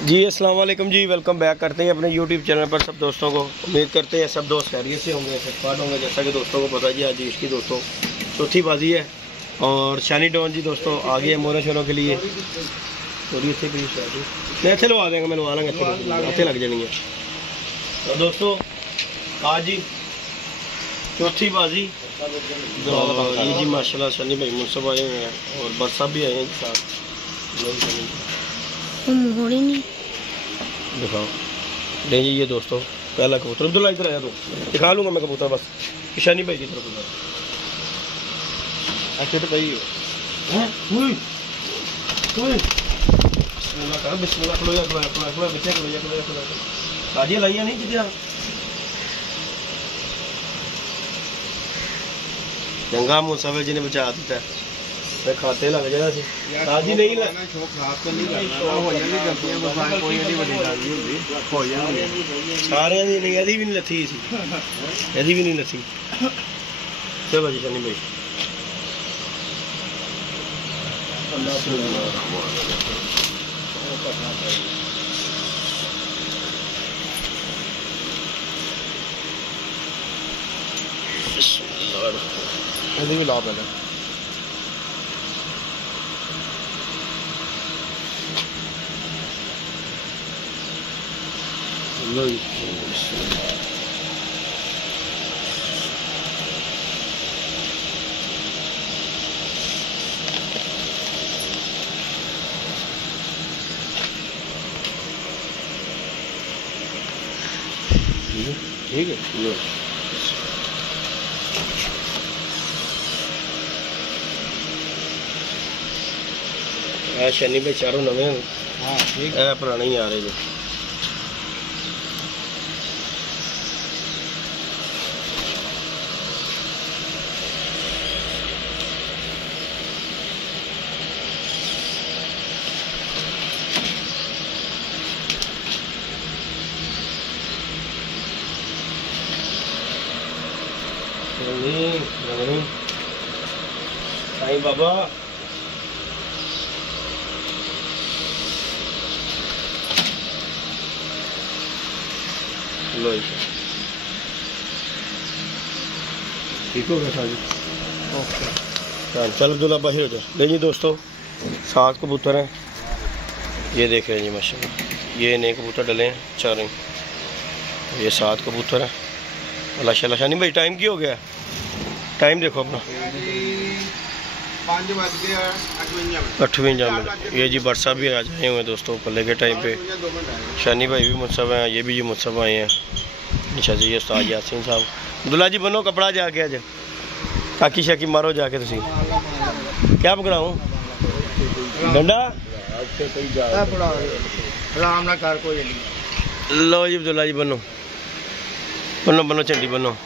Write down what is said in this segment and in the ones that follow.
जी अस्सलाम वालेकुम जी, welcome back करते हैं अपने यूट्यूब चैनल पर सब दोस्तों को। उम्मीद करते हैं सब दोस्त खैरियत से होंगे, फिटफाट होंगे। जैसा कि दोस्तों को पता जी आज इसकी दोस्तों चौथी बाजी है और शानी डॉन जी दोस्तों आ गए मोरों शोरों के लिए। थोड़ी इतने भी मैं इतने लवा देंगे, मैं लवा लेंगे, इतने लग जानी है। तो दोस्तों आज जी चौथी बाजी ये जी माशाल्लाह शनी भाई मुनसब आए हुए हैं और बरसा भी आए हैं साथ। दिखाओ नहीं जी, ये दोस्तों पहला कबूतर अब्दुल्ला इधर आया तो दिखा लूँगा मैं कबूतर बस शनी भाई की तरफ उधर। अच्छा तो भाई ताजिया लाइया नहीं कितना चंगा मुसाफिर जी ने बचा दिता है, खाते लग जाना सी ताजी नहीं सारे नहीं यदि भी नहीं लथी सी, यदि भी नहीं लथी। चलो जी शनी भाई यदि भी ला पहले ठीक है। शनी भाई चारों नवे हैं। हाँ ठीक है, पुराने ही आ रहे जो। साईं बाबा लो ठीक हो गया साजी। ओके चल अब्दुल्ला बाहर हो जाए। ले जी दोस्तों 7 कबूतर हैं, ये देख रहे हैं जी माशाल्लाह। ये नए कबूतर डले हैं चारों, ये 7 कबूतर हैं माशाल्लाह। शानी भाई टाइम की हो गया, टाइम देखो अपना 58 मिनट। ये जी बरसा भी आ जाए हुए दोस्तों पल्ले के टाइम पे। शानी भाई भी मुझसे हैं, ये भी जी मुझसे आए हैं। अच्छा जी ये उस्ताद यासीन साहब। अब्दुल्ला जी बनो कपड़ा जाके आज ताकि शाकी मारो जाके तुसी क्या पकड़ाऊँ डंडा आराम ना कर कोई। लो जी अब्दुल्ला जी बनो बनो बनो झंडी बनो।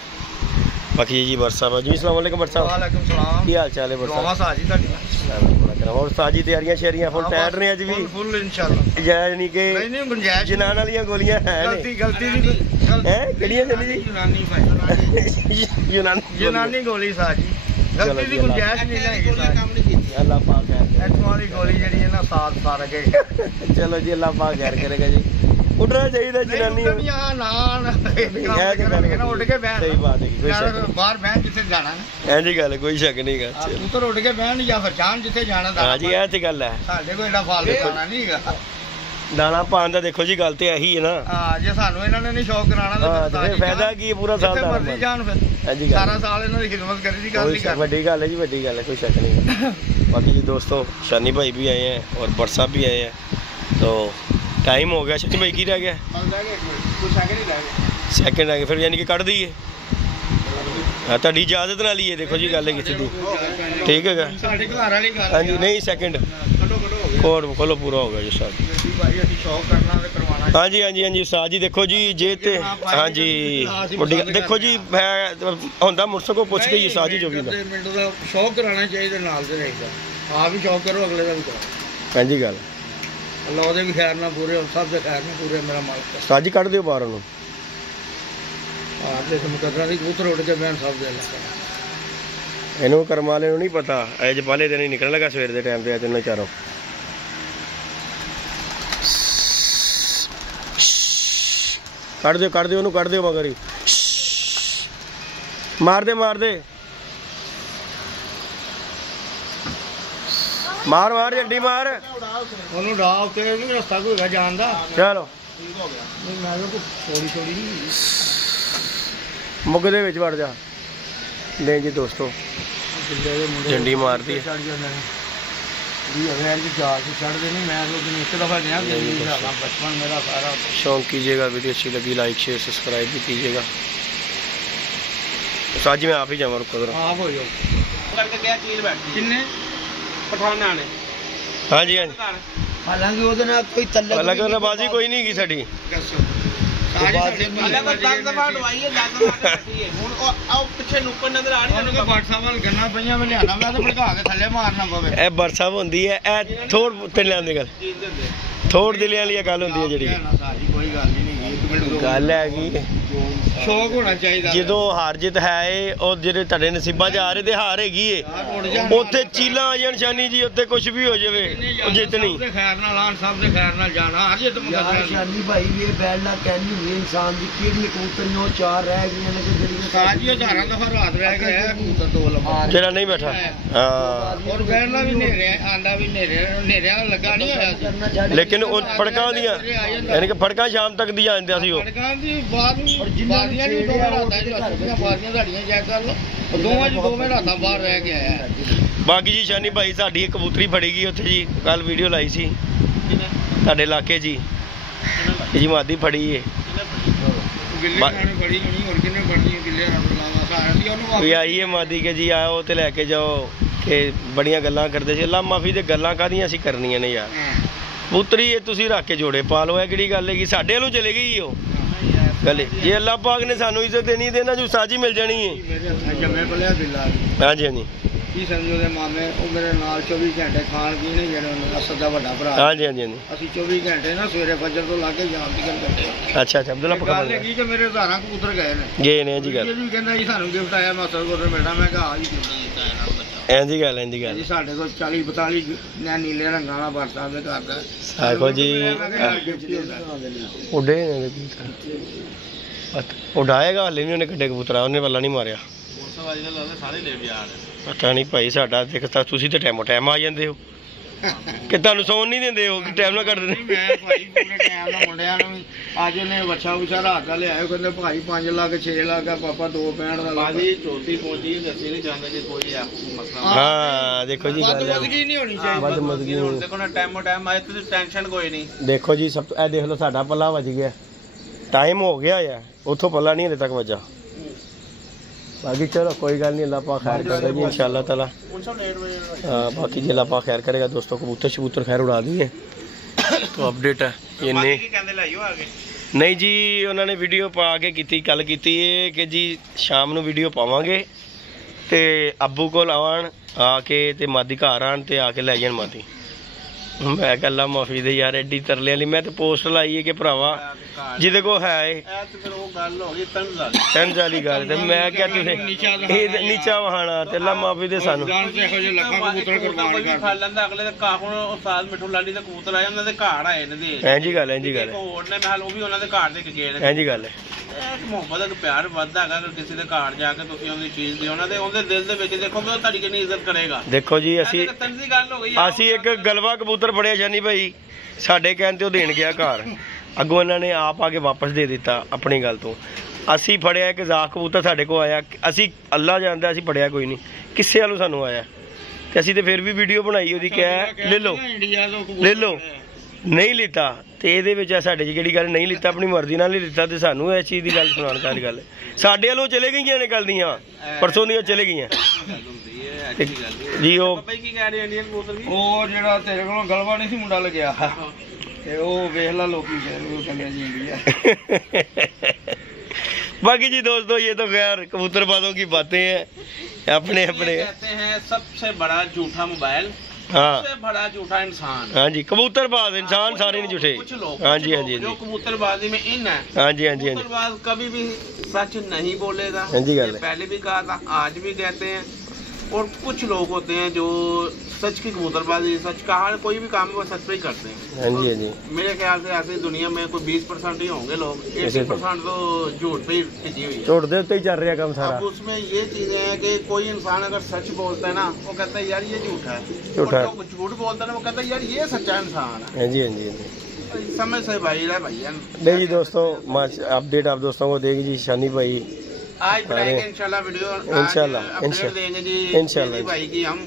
बाकी जी बरसा जी अस्सलाम वालेकुम बरसा की हाल चाल है बरसा और साजी तैयारियां शेरियां फुल टाइट ने अज भी फुल इंशाल्लाह यानी कि जनान वाली गोलियां है गलती है केड़ियां चली जी यूनानी गोली साजी गलती दी गुंजाइश नहीं है काम नहीं कीती अल्लाह पाक है इतवारी गोली जेडी है ना साथ सार के चलो जी अल्लाह पाक खैर करेगा जी। उठना चाहिए जनानी उठ के बहन सही बात है बाहर बहन जिथे जाना इंज गल कोई शक नहीं गा पुत्र उठ के बहन या फिर जान जिथे जाना। हां जी ये गल है साडे कोई एडा फालतू खाना नहीं है दाना पान दा। देखो जी गल तो यही है ना। हां जे सानू इन्हां ने नहीं शौक कराना तो फिर फायदा की पूरा साल मर्जी जान फिर हां जी सारा साल इन्हां दी खिदमत करी दी गल नहीं। बड़ी गल है जी, बड़ी गल है, कोई शक नहीं। बाकी जी दोस्तों शानी भाई भी आए हैं और बरसा भी आए हैं। तो टाइम हो गया शनी भाई की रह गया सैकेंड आ गए फिर यानी कि कट दईए। हाँ ताड़ी इजाजत ना लीए देखो जी गल कितनी दी ठीक है। हाँ जी नहीं सैकेंड और खोलो पूरा हो गया जी साहब। हाँ जी हाँ जी हाँ जी साह जी देखो जी जे ते हाँ जी देखो जी होंदा मुर्स को पुछ के साह जी जो भी शौक कराना चाहिए नाल दे आप भी शौक करो अगले का भी करो। हाँ जी गल अल्लाह भी खैर ना पूरे सब के खैर ना पूरे मेरा मालिक साह जी कट दियो बाहर उन्होंने मुकदरा की कबूतर उड़ के बहन सब दे इनू कर्म वाले नहीं पता अज पहले दिन ही निकल लगा सवेर के टाइम पे तीनों चारों ਕੱਢ ਦਿਓ ਉਹਨੂੰ, ਕੱਢ ਦਿਓ ਮਗਰ ਹੀ। ਮਾਰ ਦੇ ਮਾਰ ਜੱਡੀ ਮਾਰ ਉਹਨੂੰ ਡਾ ਉੱਤੇ, ਰਸਤਾ ਕੋਈ ਹੈਗਾ ਜਾਣ ਦਾ। ਚਲੋ ਮੈਂ ਥੋੜੀ ਮੁੱਗ ਦੇ ਵਿੱਚ ਵੜ ਜਾ। ਲੈ ਜੀ ਦੋਸਤੋ ਝੰਡੀ ਮਾਰਦੀ ਹੈ। शौक कीजिएगा, वीडियो अच्छी लगी लाइक शेयर सब्सक्राइब भी कीजिएगा। साजी में आप ही जाऊँ, रुको आप हो जाओ करके क्या चीज बैठी किन्ने पठाना ने। हाँ जी हाँ जी, हालांकि ਉਹਦੇ ਨਾਲ ਕੋਈ ਤਲਕਬਾਜ਼ੀ ਕੋਈ ਨਹੀਂ ਗਈ ਸਾਡੀ। बरसाब होंदी है थोड़ तिलियां दी गल, थोड़ दिलियां वाली गल होंदी है जिहड़ी गल हैगी। शौक होना चाहिए जो हार जित है और जेडे तुहाडे नसीबां च आ रहे ते हार हैगी है, उत्थे चीलां आ जाण शानी जी, उत्थे कुछ भी हो जावे जितनी खैर नाल आन साहब दे खैर नाल जाना हार जित शानी भाई ये बैल ना कहनी हुई इंसान दी किहड़ी कबूतरियां चार रह गईयां ने जेडी साजी हजारां दफा रात रह गया है कबूतर दो लम्बा जेड़ा नहीं बैठा। हां और बैल भी नेरे आंदा भी नेरे लगा नहीं होया, लेकिन ओ फड़कां दियां यानी कि फड़कां शाम तक दी आंदा सी, ओ फड़कां दी बाद बादियां भी दो रातां च बादियां साडियां चेक कर लो, दोवां च दोवें रातां बाहर रह गया है। बाकी जी शानी भाई साडी एक कबूतरी फड़ी गई उत्थे जी, कल वीडियो लाई सी साडे इलाके जी जी मादी फड़ी है आई है मादी के जी आओ तो लैके जाओ कि बड़िया गल्लां करते सी। अल्लाह माफी ते गल्लां कादियां असीं करनियां ने यार, कबूतरी ये तुसीं रख के जोड़े पा लो, है किहड़ी गल है कि साडे वालों चले गई ओ गल ये अल्लाह पाक ने सानू इज्जत देनी देना जो साजी मिल जानी है। हाँ जी हाँ जी की समझो दे मामे ओ मेरे नाल 24 घंटे खान पीन ने जेड़ा असद दा बड़ा भरा। हां जी हां जी असि 24 घंटे ना सवेरे फजर तो लाके जाम दी गल करते। अच्छा अच्छा अब्दुल्ला पक्का गल है कि मेरे हजारां कबूतर गए ने जी गल ये भी कहंदा जी सानू गिफ्ट आया मास्टर कोल बेटा, मैं कहा आ ही गिफ्ट दिता है ना बच्चा ऐं जी गल जी साडे कोल 40 42 ने नीले रंगां वाला बरसा दे घर दा साखो जी उड़े ने उड़ाएगा हले नहीं उन्हें कड्डे कबूतर उन्हें पल्ला नहीं मारिया पता नहीं भाई साडा देखता तुसीं ते टाइमो टाइम आ जांदे हो कि तुहानू सौन नहीं देंदे हो कि टाइम ना कट देंदे। मैं भाई पूरे टाइम ना मुंडियां नूं अज ने वछा उछा रात दा लिआयो कहंदे भाई 5 लाख 6 लाख पापा 2.65 दा बाजी चौथी पहुंची दसी नहीं चाहंदे कि कोई मसला। हां देखो जी गल बदमदगी नहीं होनी चाहिए, बदमदगी देखो ना टाइमो टाइम आए तो टेंशन कोई नहीं। देखो जी सब ए देख लो साडा पल्ला वज गया, टाइम हो गया है उथों पल्ला नहीं हले तक वजा। बाकी चलो कोई गल नहीं, अल्लाह पाक खैर करेगा जी इंशाअल्लाह ताला। बाकी जी अल्लाह पाक खैर करेगा दोस्तों, कबूतर शबूतर खैर उड़ा दिए तो अपडेट है ये नहीं जी। उन्होंने वीडियो पा के की गल की कि जी शाम नूं वीडियो पावांगे ते अब्बू कोल आवन आके ते मादी घर आन ते आके लै जान मादी। मैं अल्लाह माफी दे यार एडी तरले वाली मैं तो पोस्ट लाई है कि भरावा जिदे को है तंज वाली गल ते मैं क्या तुसें नीचा वहाना ते अल्लाह माफी दे सानू। ऐं जी गल है मुहब्बत प्यार वधदा है अगर किसी दे घर जाके तुसीं उहदी चीज दिओ ना ते उहदे दिल दे विच देखो कि ओह तुहाडी किन्नी इज्जत करेगा। देखो जी असीं एक गलवा कबूतर फड़िया शानी भाई साडे कहण ते ओह देण गया घर, अगों इन्होंने आप आके वापस दे दिता अपनी गल तो। असी फड़िया एक जाक कबूतर साढ़े को आया, असी अल्लाह जानता असी फड़िया कोई नहीं किसी वालों सानू आया ते असी ते फिर भी वीडियो बनाई ओहदी क्या ले लो नहीं लीता ते इहदे विच साडे च किहड़ी गल नहीं लीता, अपनी मर्जी नाल नहीं लीता ते सानू इस चीज़ की गल सुनाण दी गल साडे वालों चले गईयां ने गल दियां परसों दियां चले गईयां जी। ओ जेड़ा तेरे कोलों गलवा नहीं सी मुंडा लगया ते ओ वेख ला लोकी कहंदे जी इंडिया। बाकी जी दोस्तों ये तो खैर कबूतरबाजों की बातें हैं अपने अपने। कहते हैं सबसे बड़ा झूठा मोबाइल, सबसे बड़ा झूठा इंसान। हाँ जी कबूतरबाज इंसान सारे नहीं झूठे। हाँ जी हाँ जी जो कबूतरबाजी में इन है। हाँ जी हाँ जी कबूतरबाज कभी भी सच नहीं बोलेगा। हाँ जी गल पहले भी कहा था आज भी कहते हैं और कुछ लोग होते हैं जो सच की कबूतरबाजी, सच का हर कोई भी काम वो सच पे ही करते हैं। हाँ जी, हाँ जी। मेरे ख्याल से ऐसी दुनिया में कोई 20% ही होंगे लोग, 80% तो झूठ पे ही टिकी हुई है, झूठ दे उत्ते ही चल रहा काम सारा। अब उसमें ये चीजें हैं कि कोई इंसान अगर सच बोलता है ना, वो कहता है यार ये झूठा है, झूठा है। और जो झूठ बोलता है ना, वो कहता है यार ये सच्चा इंसान है। हाँ जी, हाँ जी, हाँ जी। समय से भाई रहा भैया। नहीं जी दोस्तों, अपडेट आप दोस्तों को देगी जी शानी भाई। आज बनाएंगे इंशाल्लाह वीडियो, इंशाल्लाह देंगे जी इंशाल्लाह भाई की। हम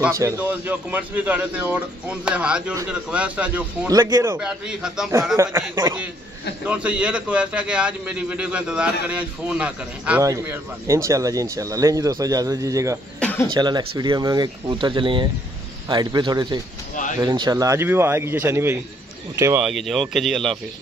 काफी दोस्त जो कमेंट्स भी कर रहे थे और उनसे हाथ जोड़ के रिक्वेस्ट है, जो फोन लगे रहो, बैटरी खत्म 12 बजे 1 बजे, तो उनसे ये रिक्वेस्ट है कि आज मेरी वीडियो का इंतजार करें, आज फोन ना करें, आपकी मेहरबानी। इंशाल्लाह जी इंशाल्लाह। लें जी दोस्तों, इजाजत दीजिएगा, इंशाल्लाह नेक्स्ट वीडियो में होंगे। कबूतर चले हैं हाइट पे थोड़े से, फिर इंशाल्लाह आज भी वो आएगी जी शनि भाई, उठे वो आएगी जी। ओके जी, अल्लाह हाफिज़।